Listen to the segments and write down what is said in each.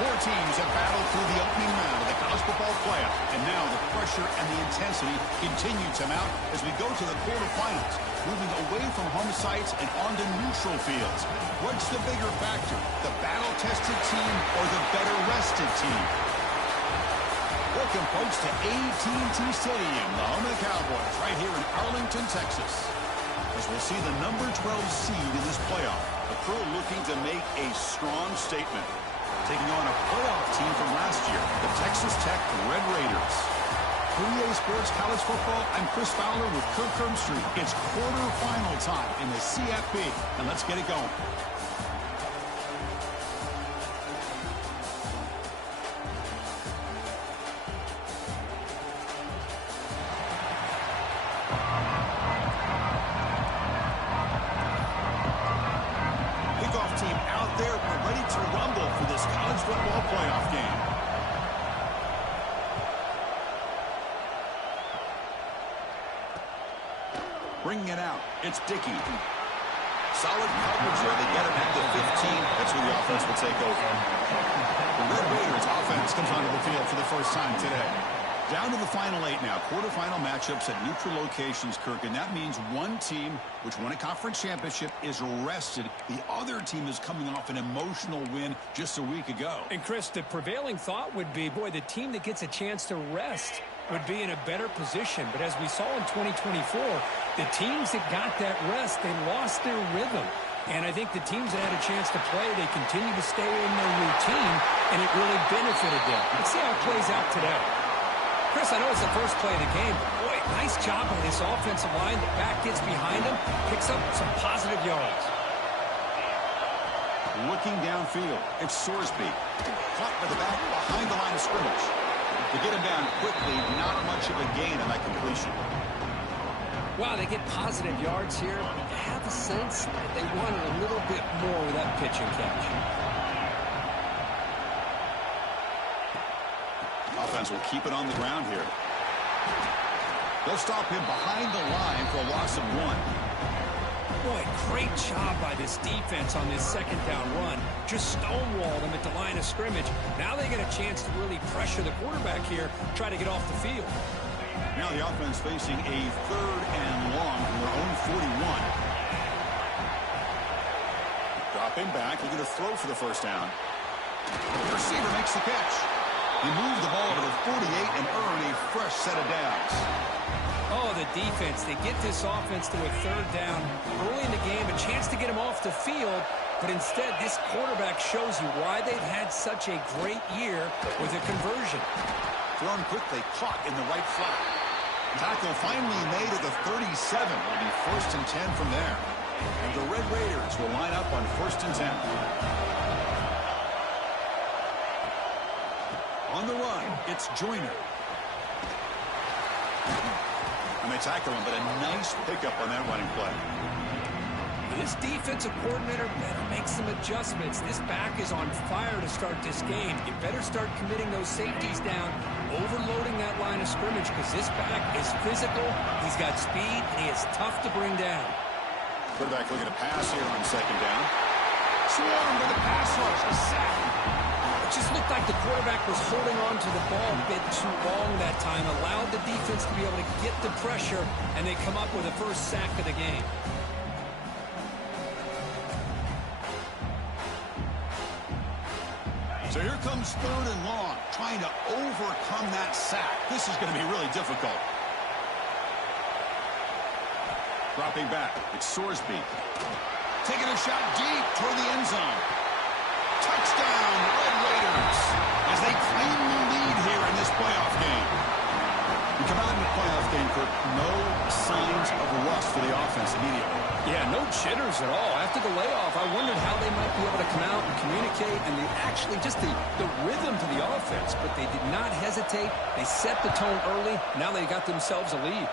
Four teams have battled through the opening round of the college football playoff, and now the pressure and the intensity continue to mount as we go to the quarterfinals, moving away from home sites and onto neutral fields. What's the bigger factor, the battle-tested team or the better-rested team? Welcome, folks, to AT&T Stadium, the home of the Cowboys, right here in Arlington, Texas. As we'll see the number 12 seed in this playoff, the crew looking to make a strong statement, taking on a playoff team from last year, the Texas Tech Red Raiders. For EA Sports College Football, I'm Chris Fowler with Kirk Herbstreit. It's quarterfinal time in the CFB, and let's get it going. Team out there, we're ready to rumble for this college football playoff game. Bringing it out, it's Dickey. Solid coverage there. They get him at the 15. That's where the offense will take over. The Red Raiders offense comes onto the field for the first time today. Down to the final 8 now. Quarterfinal matchups at neutral locations, Kirk, and that means one team, which won a conference championship, is rested. The other team is coming off an emotional win just a week ago. And, Chris, the prevailing thought would be, boy, the team that gets a chance to rest would be in a better position. But as we saw in 2024, the teams that got that rest, they lost their rhythm. And I think the teams that had a chance to play, they continue to stay in their routine, and it really benefited them. Let's see how it plays out today. Chris, I know it's the first play of the game, but boy, nice job on this offensive line. The back gets behind him, picks up some positive yards. Looking downfield, it's Sorsby. Caught by the back behind the line of scrimmage. To get him down quickly, not much of a gain on that completion. Wow, they get positive yards here. I have a sense that they wanted a little bit more with that pitch and catch. Offense will keep it on the ground here. They'll stop him behind the line for a loss of 1. Boy, great job by this defense on this second down run. Just stonewalled him at the line of scrimmage. Now they get a chance to really pressure the quarterback here, try to get off the field. Now the offense facing a 3rd and long from their own 41. Dropping back, looking to throw for the first down. The receiver makes the catch. He moved the ball to the 48 and earned a fresh set of downs. Oh, the defense. They get this offense to a 3rd down early in the game, a chance to get him off the field, but instead this quarterback shows you why they've had such a great year with a conversion. Thrown quickly, caught in the right flat. Tackle finally made at the 37. It'll be 1st and 10 from there. And the Red Raiders will line up on 1st and 10. On the run, it's Joyner. And they tackle him, but a nice pickup on that running play. This defensive coordinator better make some adjustments. This back is on fire to start this game. You better start committing those safeties down, overloading that line of scrimmage, because this back is physical, he's got speed, and he is tough to bring down. Quarterback looking to pass here on 2nd down. Swarmed with a pass rush, a sack. It just looked like the quarterback was holding on to the ball a bit too long that time, allowed the defense to be able to get the pressure, and they come up with the first sack of the game. So here comes 3rd and long, trying to overcome that sack. This is going to be really difficult. Dropping back, it's Sorsby. Taking a shot deep toward the end zone. Touchdown, Red Raiders, as they claim the lead here in this playoff game. We come out in the playoff game, Kirk, no signs of rust for the offense immediately. Yeah, no jitters at all. After the layoff, I wondered how they might be able to come out and communicate, and actually just the rhythm to the offense, but they did not hesitate. They set the tone early. Now they got themselves a lead.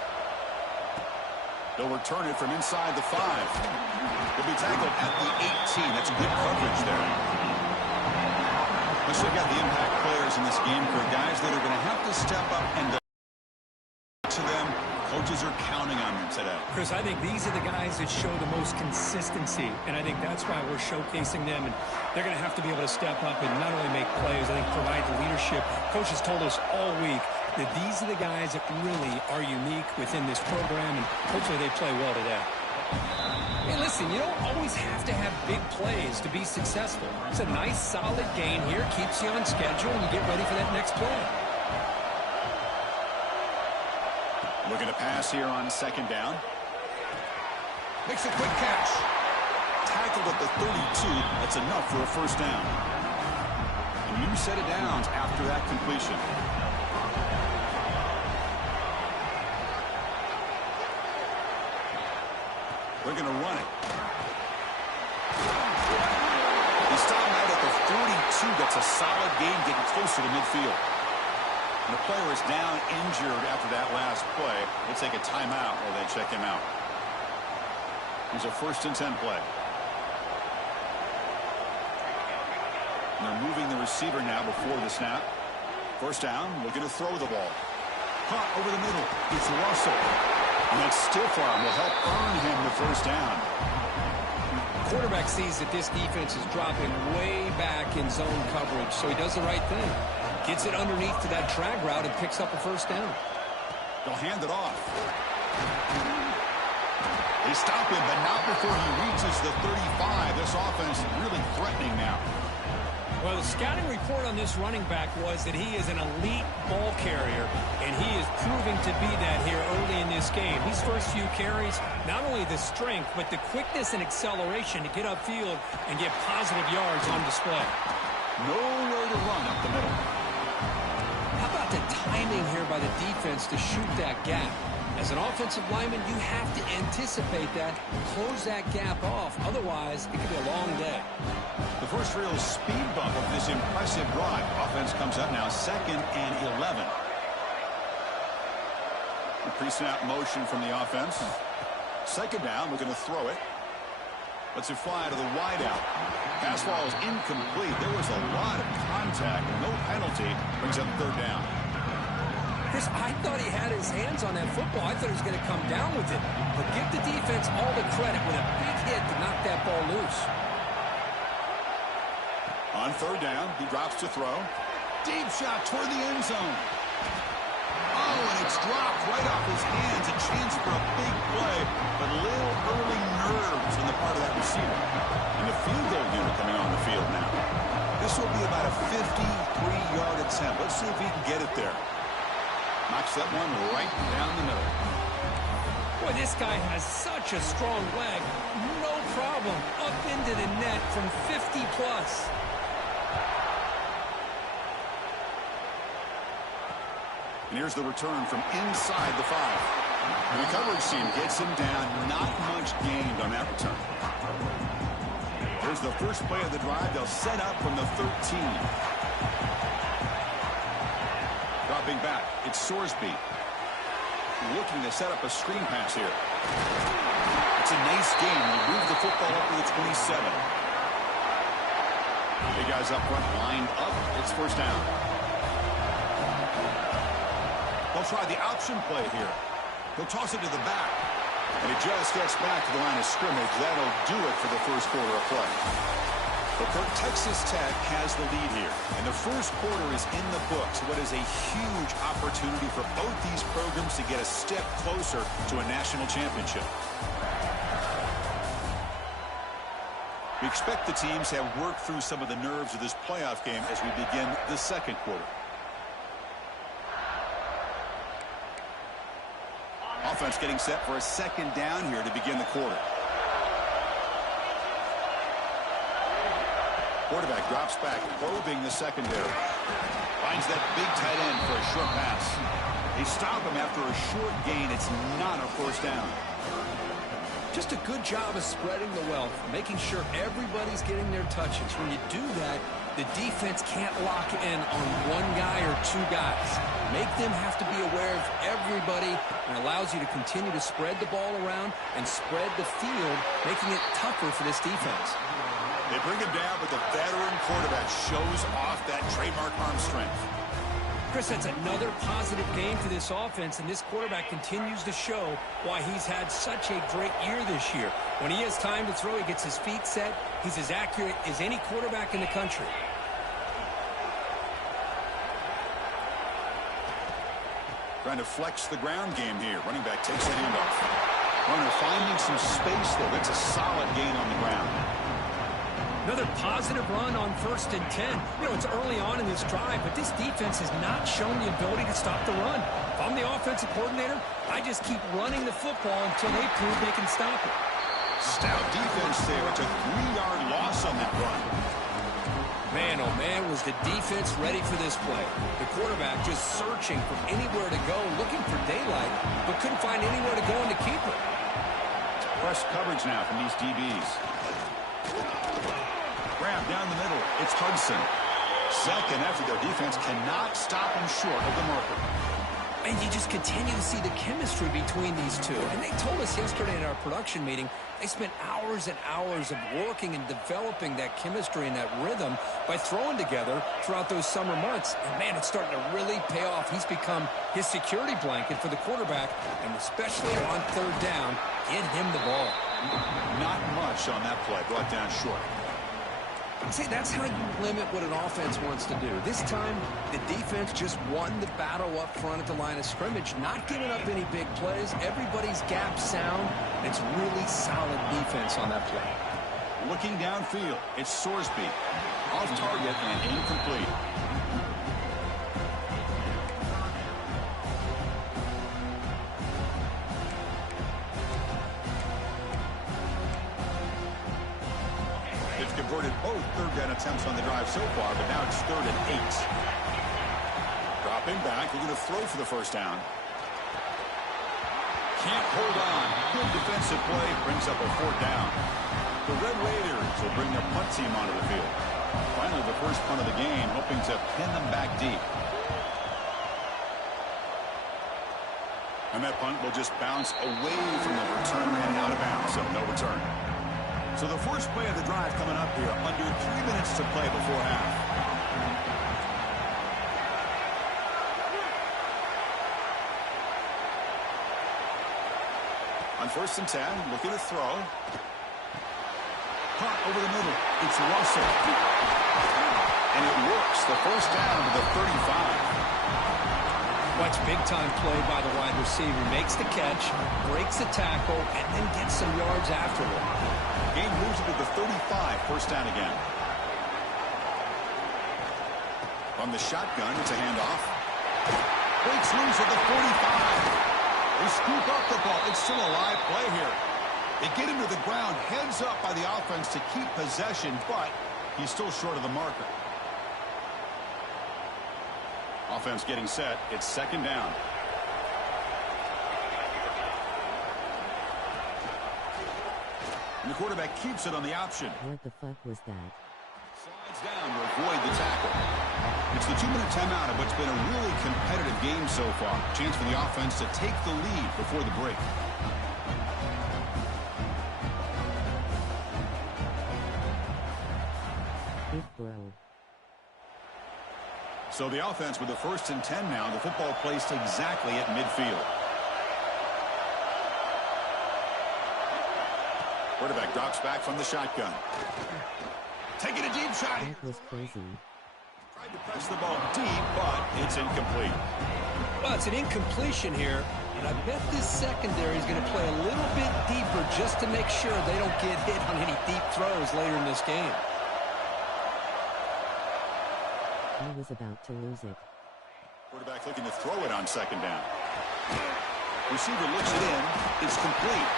They'll return it from inside the 5. They'll be tackled at the 18. That's good coverage there. Let's check out the impact players in this game, for guys that are going to have to step up and to them. coaches are counting on them today. Chris, I think these are the guys that show the most consistency, and I think that's why we're showcasing them, and they're going to have to be able to step up and not only make plays, I think provide the leadership. Coaches told us all week that these are the guys that really are unique within this program, and hopefully they play well today. Hey, listen, you don't always have to have big plays to be successful. It's a nice, solid gain here, keeps you on schedule, and you get ready for that next play. Looking to pass here on second down. Makes a quick catch. Tackled at the 32. That's enough for a first down. A new set of downs after that completion. They're going to run it. He stopped out at the 42. That's a solid gain, getting closer to midfield. And the player is down injured after that last play. We'll take a timeout while they check him out. Here's a 1st and 10 play. And they're moving the receiver now before the snap. First down, looking to throw the ball. Caught over the middle. It's Russell. And that stiff arm will help earn him the first down. The quarterback sees that this defense is dropping way back in zone coverage, so he does the right thing. Gets it underneath to that drag route and picks up a first down. They'll hand it off. They stop him, but not before he reaches the 35. This offense really threatening now. Well, the scouting report on this running back was that he is an elite ball carrier, and he is proving to be that here early in this game. These first few carries, not only the strength, but the quickness and acceleration to get upfield and get positive yards on display. Nowhere to run up the middle. How about the timing here by the defense to shoot that gap? As an offensive lineman, you have to anticipate that, close that gap off. Otherwise, it could be a long day. The first real speed bump of this impressive drive. Offense comes up now 2nd and 11. The pre-snap motion from the offense. Second down, looking to throw it. Lets it fly to the wideout. Pass ball is incomplete. There was a lot of contact. No penalty. Brings up 3rd down. Chris, I thought he had his hands on that football. I thought he was going to come down with it. But give the defense all the credit with a big hit to knock that ball loose. On 3rd down, he drops to throw. Deep shot toward the end zone. Oh, and it's dropped right off his hands. A chance for a big play, but little early nerves on the part of that receiver. And the field goal unit coming on the field now. This will be about a 53-yard attempt. Let's see if he can get it there. Knocks that one right down the middle. Boy, this guy has such a strong leg. No problem. Up into the net from 50-plus. And here's the return from inside the 5. The coverage team gets him down. Not much gained on that return. Here's the first play of the drive. They'll set up from the 13. Dropping back, it's Sorsby. Looking to set up a screen pass here. It's a nice game. They move the football up to the 27. Big guys up front, lined up. It's first down. They'll try the option play here. He'll toss it to the back. And it just gets back to the line of scrimmage. That'll do it for the first quarter of play. But Texas Tech has the lead here. And the first quarter is in the books. What is a huge opportunity for both these programs to get a step closer to a national championship. We expect the teams to have worked through some of the nerves of this playoff game as we begin the second quarter. Offense getting set for a second down here to begin the quarter. Quarterback drops back, probing the secondary. Finds that big tight end for a short pass. They stop him after a short gain. It's not a first down. Just a good job of spreading the wealth, making sure everybody's getting their touches. When you do that, the defense can't lock in on one guy or two guys. Make them have to be aware of everybody, and allows you to continue to spread the ball around and spread the field, making it tougher for this defense. They bring him down, but the veteran quarterback shows off that trademark arm strength. Chris, that's another positive game for this offense, and this quarterback continues to show why he's had such a great year this year. When he has time to throw, he gets his feet set. He's as accurate as any quarterback in the country. Trying to flex the ground game here. Running back takes the handoff. Runner finding some space there. That's a solid gain on the ground. Another positive run on 1st and 10. You know, it's early on in this drive, but this defense has not shown the ability to stop the run. If I'm the offensive coordinator, I just keep running the football until they prove they can stop it. Stout defense there. It's a 3-yard loss on that run. Man, oh man, was the defense ready for this play. The quarterback just searching for anywhere to go, looking for daylight, but couldn't find anywhere to go in the keeper. It's press coverage now from these DBs. Grab down the middle. It's Hudson. Second effort. Their defense cannot stop him short of the marker. And you just continue to see the chemistry between these two. And they told us yesterday in our production meeting, they spent hours and hours of working and developing that chemistry and that rhythm by throwing together throughout those summer months. And, man, it's starting to really pay off. He's become his security blanket for the quarterback, and especially on 3rd down, get him the ball. Not much on that play. Brought down short. I'd say that's how you limit what an offense wants to do. This time, the defense just won the battle up front at the line of scrimmage, not giving up any big plays. Everybody's gap sound. It's really solid defense on that play. Looking downfield, it's Sorsby. Off target and incomplete. Converted both 3rd down attempts on the drive so far, but now it's 3rd and 8. Dropping back, they're going to throw for the 1st down. Can't hold on. Good defensive play, brings up a 4th down. The Red Raiders will bring their punt team onto the field. Finally, the first punt of the game, hoping to pin them back deep. And that punt will just bounce away from the return and out of bounds, so no return. So the first play of the drive coming up here, under 3 minutes to play before half. On 1st and 10, looking to throw. Caught over the middle. It's Russell. And it works. The 1st down to the 35. Watch big-time play by the wide receiver. Makes the catch, breaks the tackle, and then gets some yards afterward. Game moves it to the 35, 1st down again. From the shotgun, it's a handoff. Breaks loose at the 45. They scoop up the ball. It's still a live play here. They get him to the ground, heads up by the offense to keep possession, but he's still short of the marker. Offense getting set. It's 2nd down. And the quarterback keeps it on the option. What the fuck was that? Slides down to avoid the tackle. It's the 2-minute timeout of what's been a really competitive game so far. Chance for the offense to take the lead before the break. Big bro. So the offense with the 1st and 10 now. The football placed exactly at midfield. Quarterback drops back from the shotgun. Taking a deep shot. That was crazy. Tried to press the ball deep, but it's incomplete. Well, it's an incompletion here, and I bet this secondary is going to play a little bit deeper just to make sure they don't get hit on any deep throws later in this game. He was about to lose it. Quarterback looking to throw it on 2nd down. Receiver looks it in. It's complete.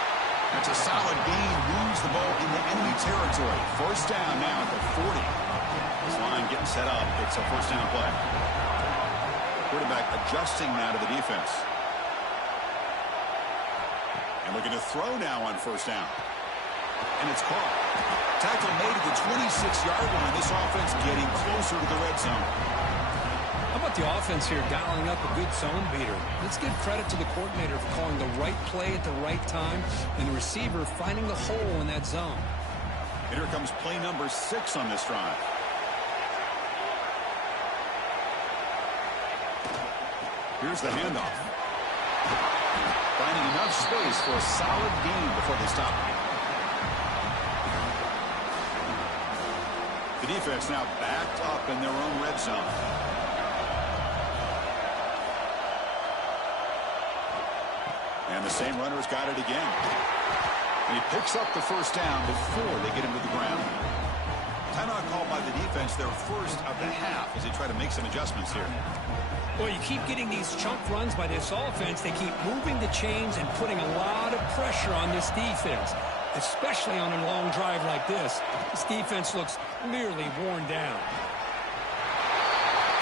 That's a solid gain. Moves the ball into enemy territory. 1st down now at the 40. This line getting set up. It's a 1st down play. Quarterback adjusting now to the defense. And looking to throw now on 1st down. And it's caught. Tackle made at the 26-yard line. This offense getting closer to the red zone. How about the offense here dialing up a good zone beater? Let's give credit to the coordinator for calling the right play at the right time and the receiver finding the hole in that zone. And here comes play number 6 on this drive. Here's the handoff. Finding enough space for a solid gain before they stop. The defense now backed up in their own red zone. And the same runner's got it again. And he picks up the first down before they get him to the ground. Timeout called by the defense, their first of the half, as they try to make some adjustments here. Well, you keep getting these chunk runs by this offense. They keep moving the chains and putting a lot of pressure on this defense, especially on a long drive like this. This defense looks clearly worn down.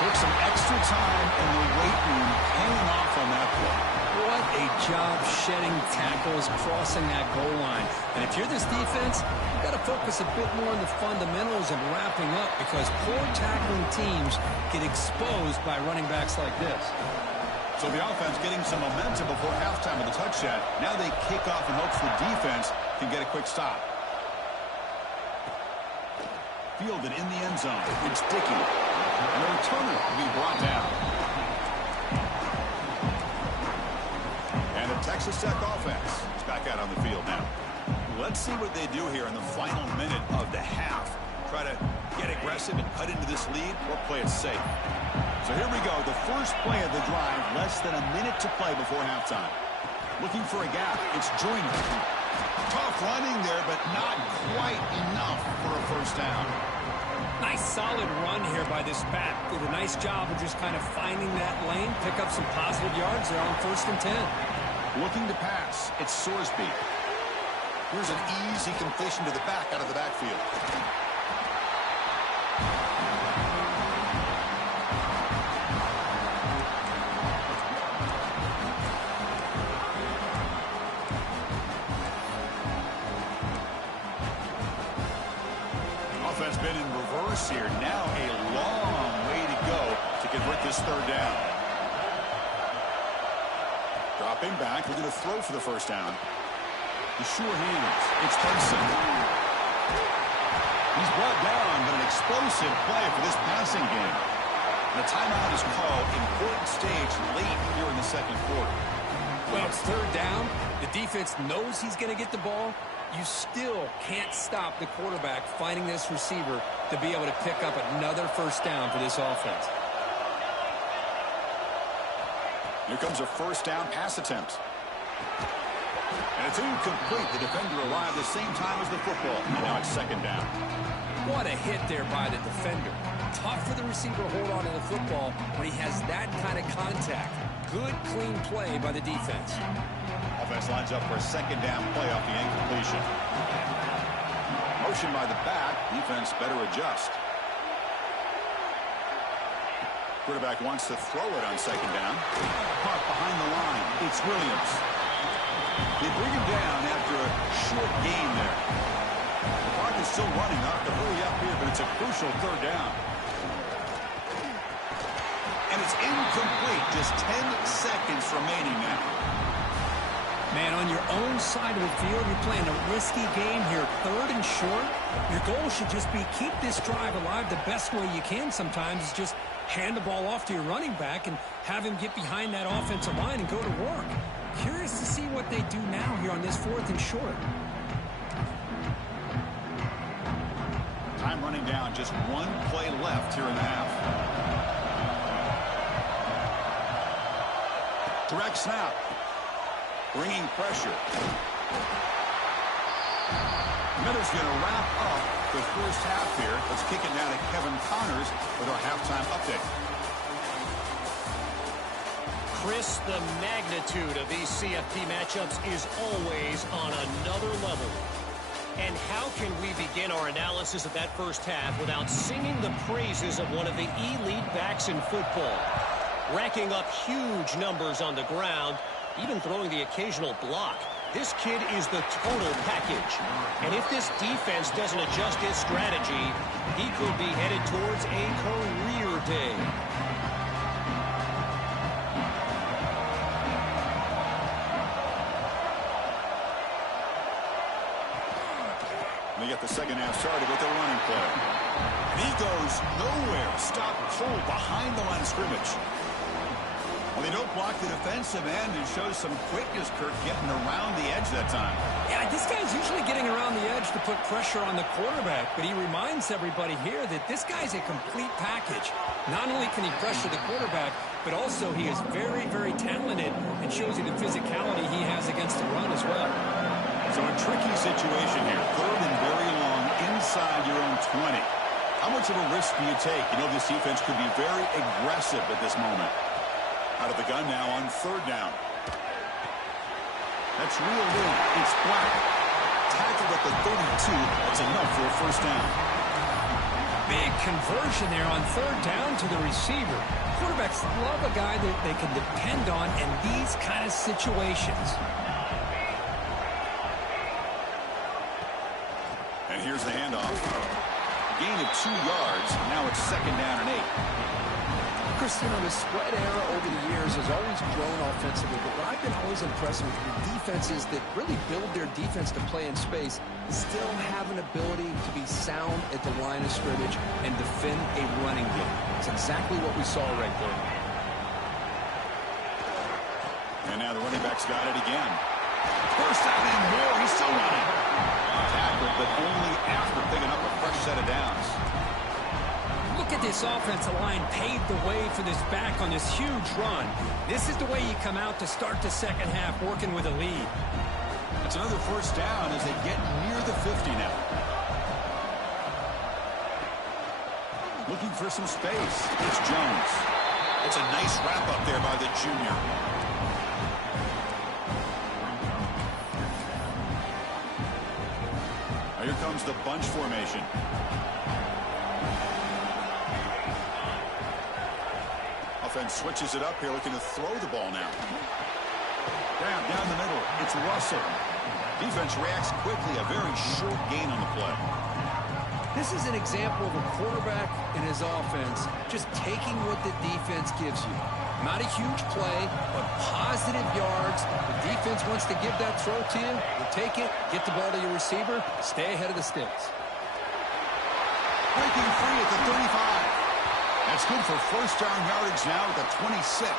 Took some extra time in the weight room, paying off on that play. What a job shedding tackles, crossing that goal line. And if you're this defense, you've got to focus a bit more on the fundamentals and wrapping up, because poor tackling teams get exposed by running backs like this. So the offense getting some momentum before halftime with a touchdown. Now they kick off in hopes the defense can get a quick stop. Fielded in the end zone. It's Dickey. And the returner will be brought down. And the Texas Tech offense is back out on the field now. Let's see what they do here in the final minute of the half. Try to get aggressive and cut into this lead, or play it safe. So here we go. The first play of the drive, less than a minute to play before halftime. Looking for a gap. It's Joyner. Tough running there, but not quite enough for a first down. Nice solid run here by this back. Did a nice job of just kind of finding that lane, pick up some positive yards there on 1st and 10. Looking to pass. It's Sorsby. Here's an easy completion to the back out of the backfield. Offense been in reverse here. Now a long way to go to convert this third down. Dropping back, looking to throw for the first down. The sure hands. It's Hudson. He's brought down, but an explosive play for this passing game. And a timeout is called. Important stage late here in the second quarter. Well, it's third down. The defense knows he's going to get the ball. You still can't stop the quarterback finding this receiver to be able to pick up another first down for this offense. Here comes a first down pass attempt. And it's incomplete. The defender arrived the same time as the football. And now it's second down. What a hit there by the defender. Tough for the receiver to hold on to the football when he has that kind of contact. Good, clean play by the defense. Offense lines up for a second down play off the incompletion. Motion by the back. Defense better adjust. Quarterback wants to throw it on second down. Caught behind the line. It's Williams. They bring him down after a short gain there. The clock is still running. Not to hurry up here, but it's a crucial third down. And it's incomplete. Just 10 seconds remaining now. Man, on your own side of the field, you're playing a risky game here. 3rd and short. Your goal should just be keep this drive alive the best way you can sometimes. Is just hand the ball off to your running back and have him get behind that offensive line and go to work. Curious to see what they do now here on this 4th and short. Time running down. Just one play left here in the half. Direct snap. Bringing pressure. Miller's going to wrap up the first half here. Let's kick it now to Kevin Connors with our halftime update. Chris, the magnitude of these CFP matchups is always on another level. And how can we begin our analysis of that first half without singing the praises of one of the elite backs in football? Racking up huge numbers on the ground, even throwing the occasional block. This kid is the total package. And if this defense doesn't adjust his strategy, he could be headed towards a career day. They get the second half started with a running play. And he goes nowhere. Stopped cold behind the line of scrimmage. Well, they don't block the defensive end and show some quickness, Kirk, getting around the edge that time. Yeah, this guy's usually getting around the edge to put pressure on the quarterback, but he reminds everybody here that this guy's a complete package. Not only can he pressure the quarterback, but also he is very, very talented and shows you the physicality he has against the run as well. So a tricky situation here. 3rd and very long inside your own 20. How much of a risk do you take? You know, this defense could be very aggressive at this moment. Out of the gun now on 3rd down. That's real low. It's Black. Tackled at the 32. That's enough for a 1st down. Big conversion there on 3rd down to the receiver. Quarterbacks love a guy that they can depend on in these kind of situations. And here's the handoff. Gain of 2 yards. Now it's 2nd down and 8. Chris, you know, the spread era over the years has always grown offensively, but what I've been always impressed with the defenses that really build their defense to play in space still have an ability to be sound at the line of scrimmage and defend a running game. It's exactly what we saw right there. And now the running back's got it again. First down and more. He's still running. Tackled, but only after picking up a fresh set of downs. Look at this offensive line paved the way for this back on this huge run. This is the way you come out to start the 2nd half, working with a lead. It's another 1st down as they get near the 50 now. Looking for some space. It's Jones. It's a nice wrap up there by the junior. Now here comes the bunch formation. Offense switches it up here, looking to throw the ball now. Down the middle. It's Russell. Defense reacts quickly. A very short gain on the play. This is an example of a quarterback and his offense just taking what the defense gives you. Not a huge play, but positive yards. The defense wants to give that throw to you. You take it, get the ball to your receiver, stay ahead of the sticks. Breaking free at the 35. That's good for 1st down yardage now at the 26.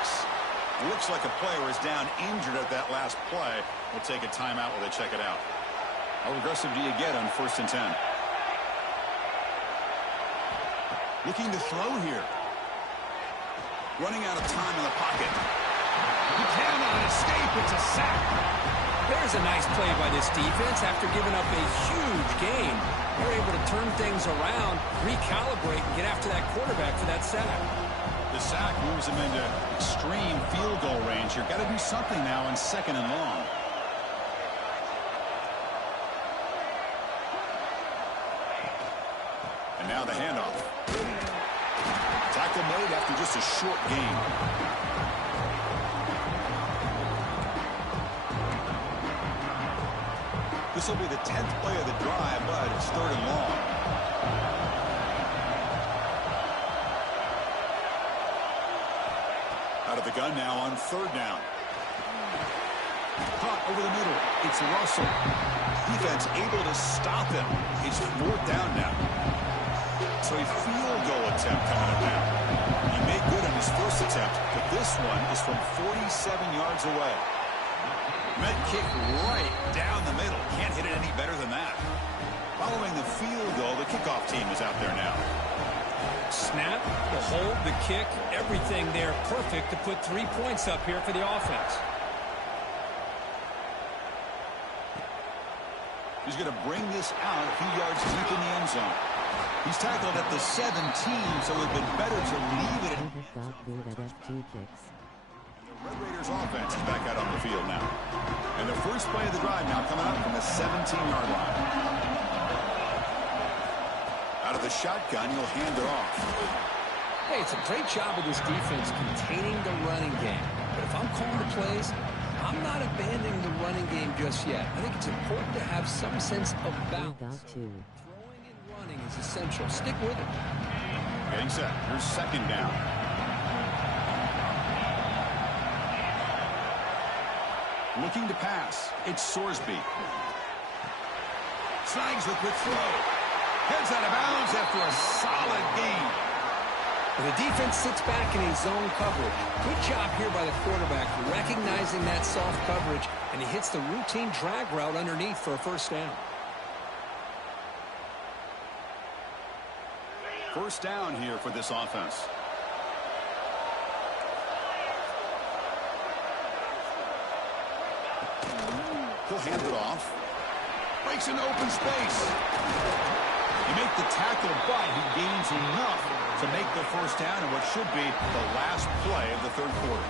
Looks like a player is down injured at that last play. We'll take a timeout while they check it out. How aggressive do you get on 1st and 10? Looking to throw here. Running out of time in the pocket. He cannot escape. It's a sack. There's a nice play by this defense after giving up a huge gain. They're able to turn things around, recalibrate, and get after that quarterback for that sack. The sack moves him into extreme field goal range. You've got to do something now on 2nd and long. And now the handoff. Tackle made after just a short gain. This will be the 10th play of the drive, but it's 3rd and long. Out of the gun now on 3rd down. Caught over the middle. It's Russell. Defense able to stop him. It's 4th down now. So a field goal attempt coming up now. He made good on his first attempt, but this one is from 47 yards away. Met kick right down the middle. Can't hit it any better than that. Following the field goal, the kickoff team is out there now. Snap, the hold, the kick, everything there perfect to put 3 points up here for the offense. He's going to bring this out a few yards deep in the end zone. He's tackled at the 17, so it would have been better to leave it. I have got good at FG kicks. Red Raiders offense is back out on the field now. And the first play of the drive now coming out from the 17-yard line. Out of the shotgun, he'll hand it off. Hey, it's a great job of this defense containing the running game. But if I'm calling the plays, I'm not abandoning the running game just yet. I think it's important to have some sense of balance. Throwing and running is essential. Stick with it. Getting set. Here's 2nd down. Looking to pass. It's Sorsby. Snags the quick throw. Heads out of bounds after a solid gain. Well, the defense sits back in a zone coverage. Good job here by the quarterback, recognizing that soft coverage, and he hits the routine drag route underneath for a first down. First down here for this offense. He'll hand it off. Breaks an open space. You make the tackle, but he gains enough to make the first down in what should be the last play of the third quarter.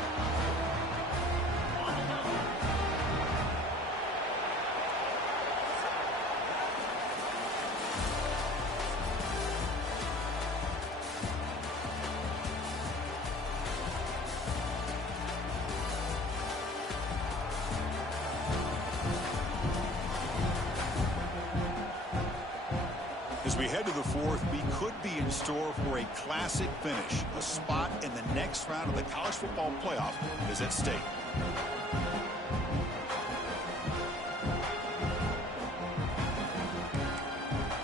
As we head to the fourth, we could be in store for a classic finish. A spot in the next round of the college football playoff is at stake.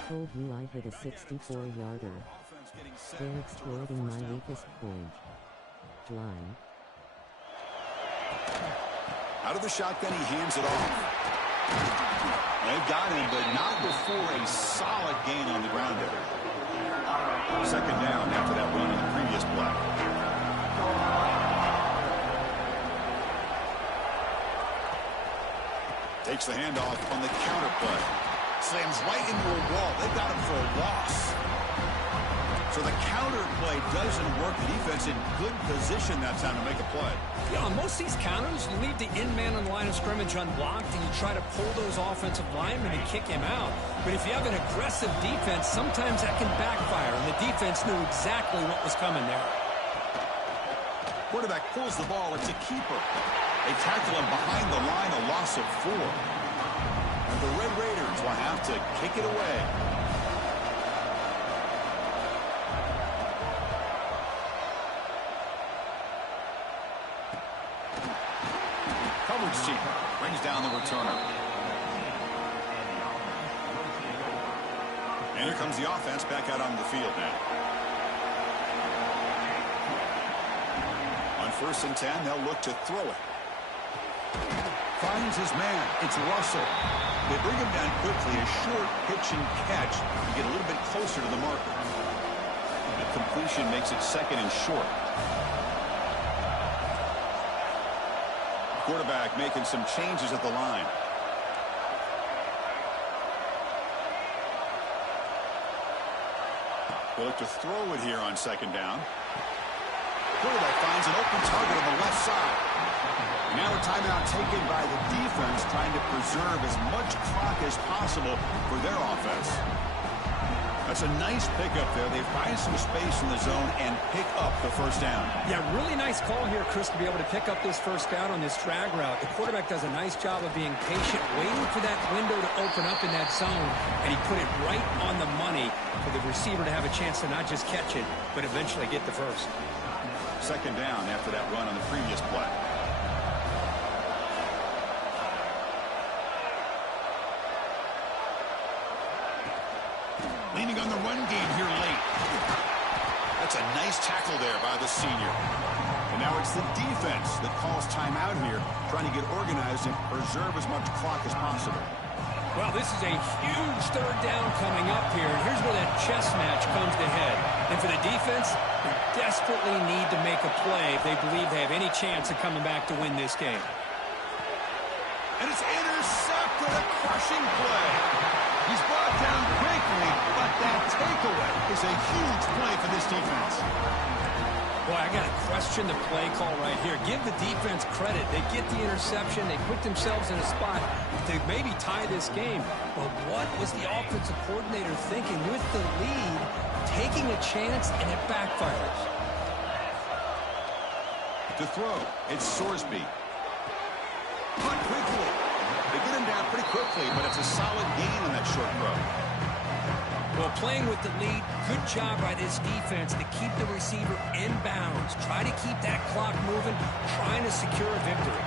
Told you I hit a 64-yarder. They're exploiting my weakest point. Line. Out of the shotgun, he hands it off. They've got him, but not before a solid gain on the ground there. Second down after that run on the previous play. Takes the handoff on the counter play. Slams right into a wall. They've got him for a loss. So the counter play doesn't work. The defense in good position that time to make a play. Yeah, on most of these counters, you leave the in-man on the line of scrimmage unblocked, and you try to pull those offensive linemen and kick him out. But if you have an aggressive defense, sometimes that can backfire, and the defense knew exactly what was coming there. Quarterback pulls the ball. It's a keeper. They tackle him behind the line, a loss of 4. And the Red Raiders will have to kick it away. Coverage team brings down the returner. And here comes the offense back out on the field now. On 1st and 10, they'll look to throw it. Finds his man. It's Russell. They bring him down quickly. A short pitch and catch to get a little bit closer to the marker. The completion makes it 2nd and short. Quarterback making some changes at the line. They'll look to throw it here on 2nd down. Quarterback finds an open target on the left side. Now a timeout taken by the defense, trying to preserve as much clock as possible for their offense. That's a nice pickup there. They find some space in the zone and pick up the first down. Yeah, really nice call here, Chris, to be able to pick up this first down on this drag route. The quarterback does a nice job of being patient, waiting for that window to open up in that zone, and he put it right on the money for the receiver to have a chance to not just catch it, but eventually get the first. 2nd down after that run on the previous play. Leaning on the run game here late. That's a nice tackle there by the senior. And now it's the defense that calls timeout here, trying to get organized and preserve as much clock as possible. Well, this is a huge 3rd down coming up here, and here's where that chess match comes to head. And for the defense, they desperately need to make a play if they believe they have any chance of coming back to win this game. And it's intercepted, a crushing play. He's brought down quickly, but that takeaway is a huge play for this defense. Boy, I got to question the play call right here. Give the defense credit. They get the interception. They put themselves in a spot to maybe tie this game. But what was the offensive coordinator thinking with the lead, taking a chance, and it backfires? To throw, it's Sorsby. Caught quickly. They get him down pretty quickly, but it's a solid gain on that short throw. Well, playing with the lead, good job by this defense to keep the receiver in bounds. Try to keep that clock moving, trying to secure a victory.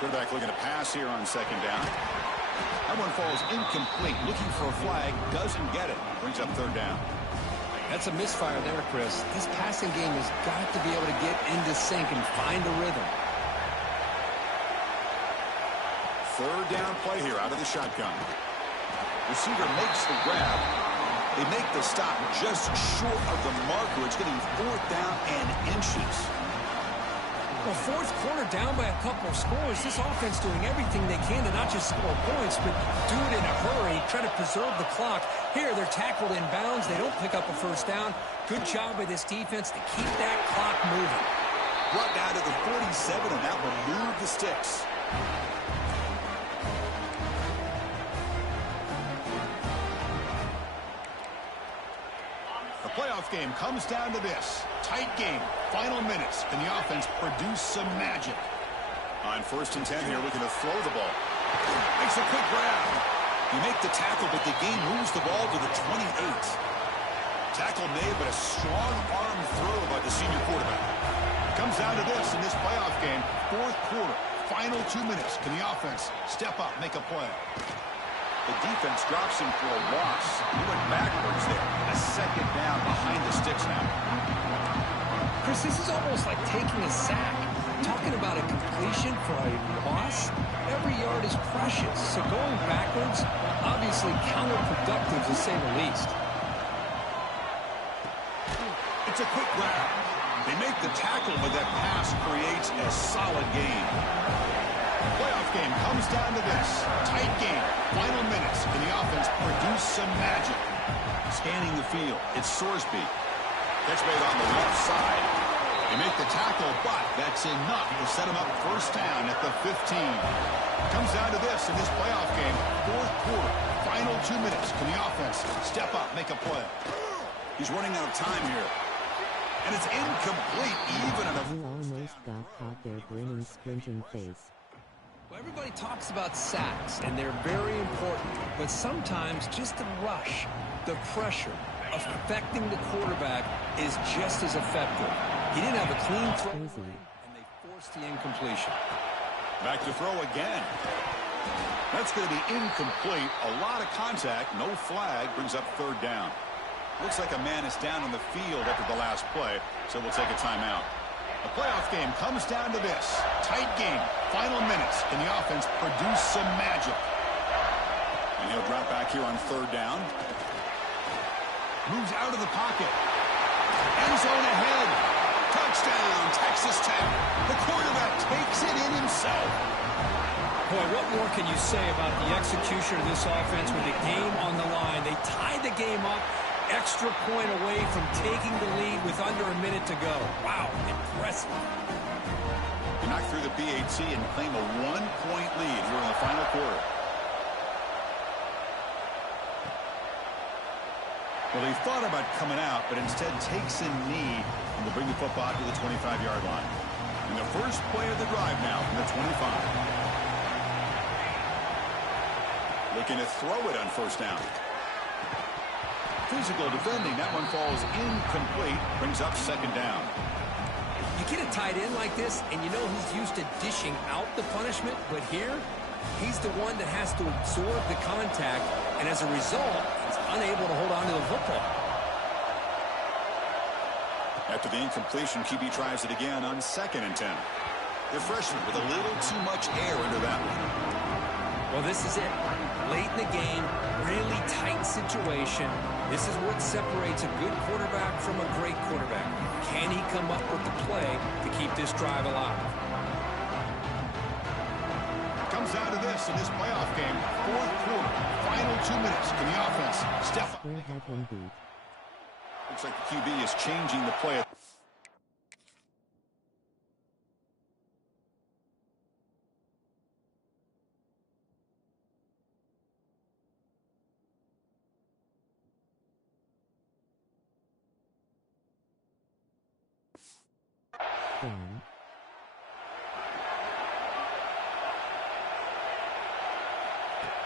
Quarterback looking to pass here on 2nd down. That one falls incomplete. Looking for a flag. Doesn't get it. Brings up third down. That's a misfire there, Chris. This passing game has got to be able to get into sync and find a rhythm. Third down play here out of the shotgun. Receiver makes the grab. They make the stop just short of the marker. It's getting fourth down and inches. Well, fourth quarter down by a couple of scores. This offense doing everything they can to not just score points, but do it in a hurry, try to preserve the clock. Here, they're tackled in bounds. They don't pick up a first down. Good job by this defense to keep that clock moving. Brought down to the 47, and that will move the sticks. The playoff game comes down to this. Tight game. Final minutes. Can the offense produce some magic? On 1st and 10 here, looking to throw the ball. Makes a quick grab. You make the tackle, but the game moves the ball to the 28. Tackle made, but a strong arm throw by the senior quarterback. Comes down to this in this playoff game. 4th quarter. Final 2 minutes. Can the offense step up, make a play? The defense drops him for a loss. He went backwards there. A second down behind the sticks now. Chris, this is almost like taking a sack. Talking about a completion for a loss, every yard is precious. So going backwards, obviously counterproductive to say the least. It's a quick grab. They make the tackle, but that pass creates a solid gain. The playoff game comes down to this. Tight game. Final minutes. Can the offense produce some magic? Scanning the field. It's Sorsby. Catch made on the left side. They make the tackle, but that's enough to set him up first down at the 15. Comes down to this in this playoff game. 4th quarter. Final 2 minutes. Can the offense step up, make a play? He's running out of time here. And it's incomplete even in a... He almost got caught there grinning, squinting face. Well, everybody talks about sacks, and they're very important. But sometimes just the rush, the pressure, affecting the quarterback is just as effective. He didn't have a clean throw, and they forced the incompletion. Back to throw again. That's going to be incomplete. A lot of contact, no flag, brings up third down. Looks like a man is down on the field after the last play, so we'll take a timeout. The playoff game comes down to this. Tight game. Final minutes. Can the offense produce some magic? And he'll drop back here on third down. Moves out of the pocket. End zone ahead. Touchdown, Texas Tech. The quarterback takes it in himself. Boy, what more can you say about the execution of this offense with the game on the line? They tied the game up. Extra point away from taking the lead with under a minute to go. Wow, impressive. They knock through the PAT and claim a 1-point lead here in the final quarter. Well, he thought about coming out, but instead takes a knee and will bring the football to the 25-yard line. And the first play of the drive now from the 25. Looking to throw it on first down. Physical defending. That one falls incomplete. Brings up second down. You get a tight end like this, and you know he's used to dishing out the punishment, but here, he's the one that has to absorb the contact, and as a result, he's unable to hold on to the football. After the incompletion, QB tries it again on 2nd and 10. The freshman with a little too much air under that one. Well, this is it. Late in the game, really tight situation. This is what separates a good quarterback from a great quarterback. Can he come up with the play to keep this drive alive? Comes down to this in this playoff game. 4th quarter. Final 2 minutes. Can the offense step up? Looks like the QB is changing the play.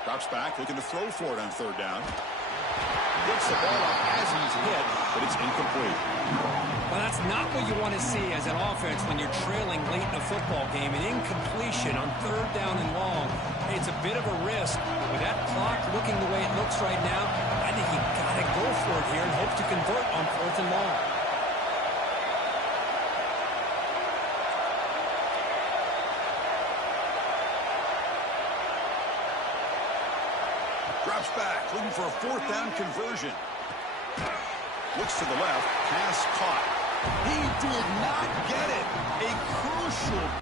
Drops back, looking to throw for it on third down. Gets the ball up as he's hit, but it's incomplete. Well, that's not what you want to see as an offense when you're trailing late in a football game. An incompletion on third down and long. It's a bit of a risk. With that clock looking the way it looks right now, I think you got to go for it here and hope to convert on 4th and long. Drops back, looking for a 4th down conversion. Looks to the left, pass caught. He did not get it. A crucial...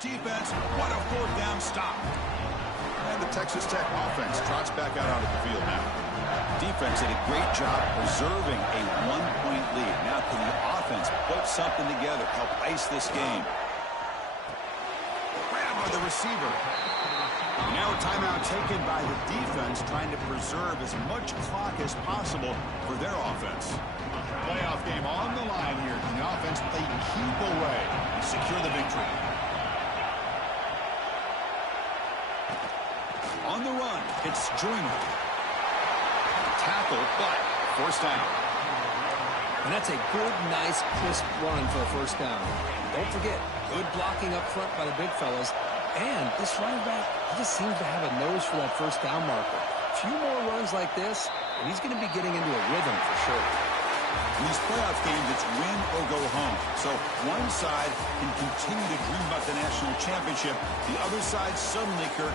defense, what a 4th down stop. And the Texas Tech offense trots back out onto the field now. Defense did a great job preserving a 1-point lead. Now can the offense put something together, help ice this game? Grab by the receiver. Now a timeout taken by the defense, trying to preserve as much clock as possible for their offense. Playoff game on the line here. Can the offense play keep away and secure the victory? On the run, it's Joyner. Tackle, but first down. And that's a good, nice, crisp run for a first down. Don't forget, good blocking up front by the big fellas. And this running back, he just seems to have a nose for that first down marker. A few more runs like this, and he's going to be getting into a rhythm for sure. In these playoff games, it's win or go home. So one side can continue to dream about the national championship. The other side suddenly, Kirk,